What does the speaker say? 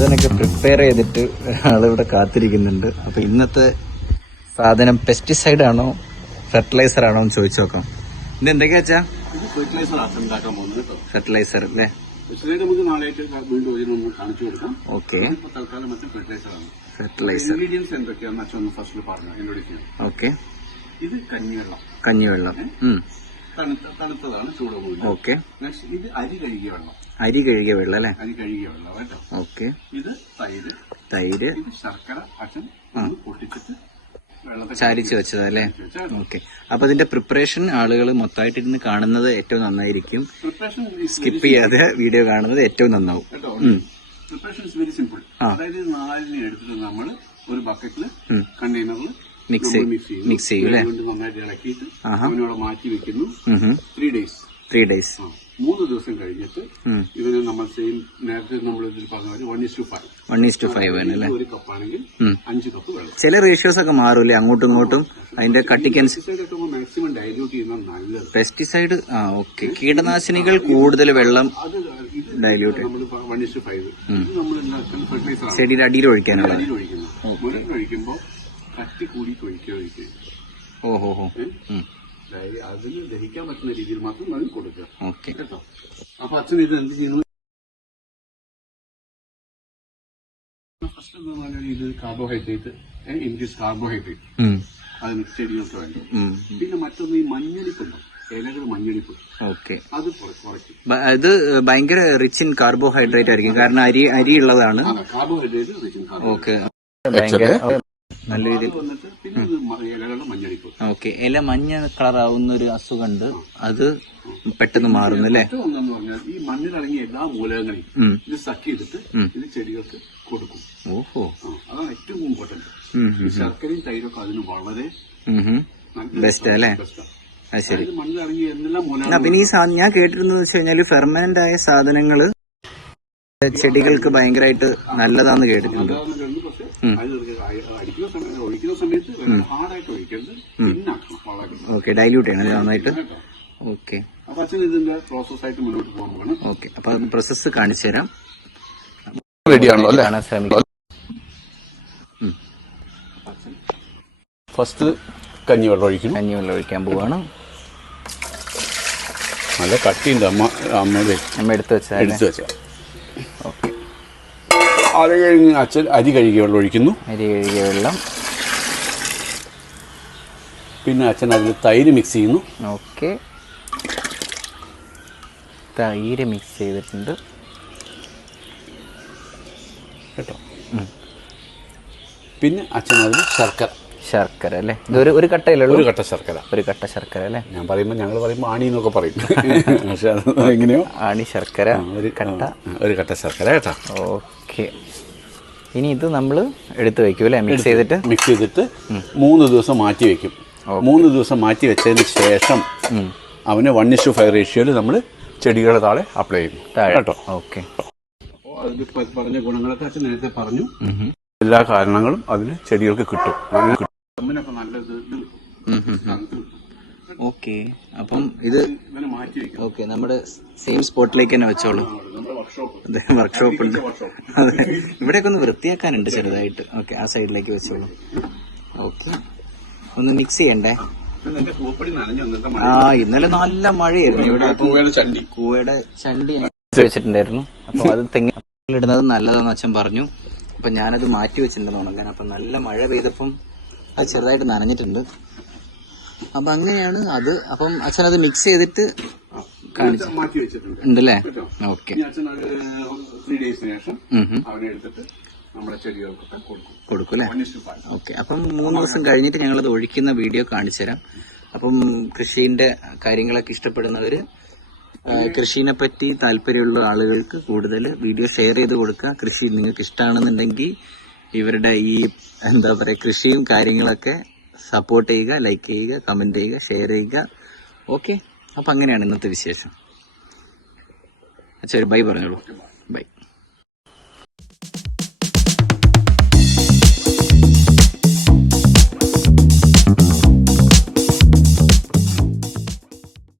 സാധനമൊക്കെ പ്രിപ്പയർ ചെയ്തിട്ട് ഒരാളിവിടെ കാത്തിരിക്കുന്നുണ്ട്. അപ്പോൾ ഇന്നത്തെ സാധനം പെസ്റ്റിസൈഡ് ആണോ ഫെർട്ടിലൈസർ ആണോ എന്ന് ചോദിച്ചു നോക്കാം. ഇത് എന്തൊക്കെയാ വെച്ചാ ഇത് ഫെർട്ടിലൈസർ അല്ലേ? ഓക്കെ ഫെർട്ടിലൈസർ ഓക്കെ ഇത് കഞ്ഞിവെള്ളം. കഞ്ഞിവെള്ളം. തണുത്തതാണ് ചൂടുകൂടി ഓക്കെ നെക്സ്റ്റ് ഇത് അരി കഴുകിയ വെള്ളം. അരി കഴുകിയ വെള്ളം അല്ലേ? അരി കഴുകിയ വെള്ളം കേട്ടോ. ഓക്കെ ഇത് തൈര്. തൈര്. ശർക്കര അച്ഛൻ പൊട്ടിച്ചിട്ട് ചാരിച്ചു വെച്ചതല്ലേ ഓക്കെ അപ്പൊ ഇതിന്റെ പ്രിപ്പറേഷൻ ആളുകൾ മൊത്തമായിട്ട് ഇരുന്ന് കാണുന്നത് ഏറ്റവും നന്നായിരിക്കും. സ്കിപ്പ് ചെയ്യാതെ വീഡിയോ കാണുന്നത് ഏറ്റവും നന്നാവും. പ്രിപ്പറേഷൻ വെരി സിമ്പിൾ അതായത് നാലിനെ എടുത്തിട്ട് നമ്മൾ ഒരു ബക്കറ്റിൽ കണ്ടെയ്നറിൽ മിക്സ് മിക്സ് ചെയ്യും അല്ലേ? നന്നായിട്ട് ഇളക്കിയിട്ട്. അവനോട് മാറ്റി വെക്കുന്നു. ത്രീ ഡേയ്സ് ത്രീ ഡേയ്സ് മൂന്ന് ദിവസം കഴിഞ്ഞിട്ട് ഇതിനെ നമ്മൾ സെയിം നേരത്തെ നമ്മൾ ഇതിൽ പറഞ്ഞ പോലെ one is five one five അല്ലേ? ഒരു കപ്പാണെങ്കിൽ. അഞ്ച് കപ്പ് വെള്ളം. ചില റേഷ്യോസ് ഒക്കെ മാറൂലേ അങ്ങോട്ടും ഇങ്ങോട്ടും അതിന്റെ കട്ടിക്കൻസ് മാക്സിമം ഡൈല്യൂട്ട് ചെയ്യുന്നത് നല്ലത്. പെസ്റ്റിസൈഡ് ആ ഓക്കെ കീടനാശിനികൾ കൂടുതൽ വെള്ളം dilute one is two five നമ്മൾ ചെടിയുടെ അടിയിൽ ഒഴിക്കാനുള്ള അരിയിൽ ഒഴിക്കുന്നത് ഒഴിക്കുമ്പോൾ കട്ടി കൂടി ഒഴിക്കുക ചെയ്തു ഓ ഹോ ഹോ ഉം. അതായത് അതിന് ദഹിക്കാൻ പറ്റുന്ന രീതിയിൽ മാത്രം അത് കൊടുക്കുക ഓക്കെ കേട്ടോ അപ്പൊ അച്ഛൻ ഇത് എന്ത് ചെയ്യുന്നു ഫസ്റ്റ് എന്താ ഇത് കാർബോഹൈഡ്രേറ്റ് ഇൻക്രീസ് കാർബോഹൈഡ്രേറ്റ് അത് അതിന് ചെടികൾക്ക് വേണ്ടി പിന്നെ മറ്റൊന്ന് ഈ മഞ്ഞളിപ്പുണ്ടോ ഇലകൾ മഞ്ഞളിപ്പ് ഓക്കെ അത് കുറ- കുറയ്ക്കും ഇത് ഭയങ്കര റിച്ച് ഇൻ കാർബോഹൈഡ്രേറ്റ് ആയിരിക്കും കാരണം അരി അരി ഉള്ളതാണ് carbohydrate carbohydrate in carbohydrate okay നല്ല രീതിയിൽ വന്നിട്ട് പിന്നെ ഇത് മ- ഇലകളുടെ മഞ്ഞളിപ്പ് ഓക്കെ. ഇല മഞ്ഞ കളർ ആവുന്ന ഒരു അസുഖമുണ്ട് അത് പെട്ടെന്ന് മാറുന്നു അല്ലേ? ഏറ്റവും ഒന്നെന്ന് പറഞ്ഞാൽ ഈ മണ്ണിലിറങ്ങിയ എല്ലാ മൂലകങ്ങളെയും ഉം. ഇത് സഖി എടുത്ത് ഇത് ചെടികൾക്ക് കൊടുക്കും. ഓഹോ. അതാണ് ഏറ്റവും ഇമ്പോർട്ടന്റ് ശർക്കരയും തൈരൊക്കെ അതിന് വളരെ ബെസ്റ്റ് അല്ലേ. അത് ശരി. പിന്നെ ഈ സാധനം ഞാൻ കേട്ടിരുന്നത് വെച്ച് കഴിഞ്ഞാൽ ഫെർമനന്റ് ആയ സാധനങ്ങൾ ചെടികൾക്ക് ഭയങ്കരമായിട്ട് നല്ലതാന്ന് കേട്ടിട്ടുണ്ട് ഉണ്ടാകുന്നുണ്ട് പക്ഷെ അത് അ- അടിക്കുന്ന സമയത്ത് ഹാർഡായിട്ട് ഒഴിക്കരുത്. പിന്നാക്കണം വളരെ ഓക്കെ ഡൈല്യൂട്ട് ചെയ്യണം അല്ലേ നന്നായിട്ട്? ഓക്കെ അപ്പൊ അച്ഛൻ ഇതിന്റെ പ്രോസസ് ആയിട്ട് മുന്നോട്ട് പോകാൻ പോകണം ഓക്കെ അപ്പൊ പ്രോസസ്സ് കാണിച്ചു തരാം. റെഡിയാണല്ലോ അല്ലേ? ശ്രമിക്കാം. ഫസ്റ്റ് കഞ്ഞിവെള്ളം ഒഴിക്കണം കഞ്ഞിവെള്ളം ഒഴിക്കാൻ പോവാണ്. നല്ല കട്ടിയുണ്ട് അമ്മ അമ്മയുടെ. അമ്മ എടുത്ത് വെച്ചാൽ എടുത്ത് വെച്ച ഓക്കെ അത് കഴിഞ്ഞ് അച്ഛൻ അരി കഴുകിയ വെള്ളം ഒഴിക്കുന്നു. അരി കഴുകിയ വെള്ളം. പിന്നെ അച്ഛൻ അതിൽ തൈര് മിക്സ് ചെയ്യുന്നു. ഓക്കെ. തൈര് മിക്സ് ചെയ്തിട്ടുണ്ട്. കേട്ടോ? പിന്നെ അച്ഛൻ അതിൽ ശർക്കര. ശർക്കര അല്ലേ? ഇതൊരു ഒരു കട്ടയിലുള്ള ഒരു കട്ട ശർക്കര. ഒരു കട്ട ശർക്കര അല്ലേ? ഞാൻ പറയുമ്പോൾ ഞങ്ങൾ പറയുമ്പോൾ ആണി എന്നൊക്കെ പറയും. പക്ഷെ അത് എങ്ങനെയോ? ആണി ശർക്കര ഒരു കട്ട. ഒരു കട്ട ശർക്കര കേട്ടോ. ഓക്കെ. ഇനി ഇത് നമ്മൾ എടുത്ത് വെക്കും അല്ലേ? മിക്സ് ചെയ്തിട്ട്? മിക്സ് ചെയ്തിട്ട് മൂന്ന് ദിവസം മാറ്റി വെക്കും മൂന്ന് ദിവസം മാറ്റി വെച്ചതിന് ശേഷം അവന് വൺ ഇഷ്യൂ ഫൈവ് റേഷ്യോയിൽ നമ്മൾ ചെടികളുടെ താഴെ അപ്ലൈ ചെയ്യും. കേട്ടോ? ഓക്കെ അപ്പോൾ അതിന് പ- പറഞ്ഞ ഗുണങ്ങളൊക്കെ അച്ഛൻ നേരത്തെ പറഞ്ഞു. എല്ലാ കാരണങ്ങളും അതിന് ചെടികൾക്ക് കിട്ടും. നല്ലത് ഓക്കെ അപ്പം ഇത് ഇവനെ മാറ്റി വെക്കണം. ഓക്കെ നമ്മുടെ സെയിം സ്പോട്ടിലേക്ക് തന്നെ വെച്ചോളൂ. വർക്ക്ഷോപ്പ് ഉണ്ട്. അതെ. ഇവിടെയൊക്കെ ഒന്ന് വൃത്തിയാക്കാനുണ്ട് ചെറുതായിട്ട്. ഓക്കെ ആ സൈഡിലേക്ക് വെച്ചോളൂ. ഓക്കെ ഒന്ന് മിക്സ് ചെയ്യണ്ടേ? ആ ഇന്നലെ നല്ല മഴയായിരുന്നു. ഇവിടെ കൂവയുടെ ചണ്ടി. വെച്ചിട്ടുണ്ടായിരുന്നു. അപ്പൊ അത് തെങ്ങിടുന്നത് നല്ലതാന്ന് അച്ഛൻ പറഞ്ഞു. അപ്പൊ ഞാനത് മാറ്റി വെച്ചിട്ടുണ്ടെന്ന് ഉണങ്ങാൻ. അപ്പൊ നല്ല മഴ പെയ്തപ്പം അത് ചെറുതായിട്ട് നനഞ്ഞിട്ടുണ്ട്. അപ്പൊ അങ്ങനെയാണ് അത്. അപ്പം അച്ഛൻ അത് മിക്സ് ചെയ്തിട്ട് കാണിച്ചു. മാറ്റി വെച്ചിട്ടുണ്ട്. ഉണ്ടല്ലേ? ഓക്കെ നമ്മുടെ ചെടികൾക്കൊക്കെ കൊടുക്കും. അല്ലേ. ഓക്കെ. അപ്പം മൂന്ന് ദിവസം കഴിഞ്ഞിട്ട് ഞങ്ങളത് ഒഴിക്കുന്ന വീഡിയോ കാണിച്ചു തരാം. അപ്പം കൃഷിന്റെ കാര്യങ്ങളൊക്കെ ഇഷ്ടപ്പെടുന്നവര് ആ, കൃഷിനെ പറ്റി താല്പര്യമുള്ള ആളുകൾക്ക് കൂടുതൽ വീഡിയോ ഷെയർ ചെയ്ത് കൊടുക്കുക. കൃഷി നിങ്ങൾക്ക് ഇഷ്ടമാണെന്നുണ്ടെങ്കിൽ ഇവരുടെ ഈ എന്താ പറയുക കൃഷിയും കാര്യങ്ങളൊക്കെ സപ്പോർട്ട് ചെയ്യുക ലൈക്ക് ചെയ്യുക കമന്റ് ചെയ്യുക ഷെയർ ചെയ്യുക. ഓക്കെ. അപ്പം അങ്ങനെയാണ് ഇന്നത്തെ വിശേഷം. അച്ഛാ ബൈ പറഞ്ഞോളൂ. ബൈ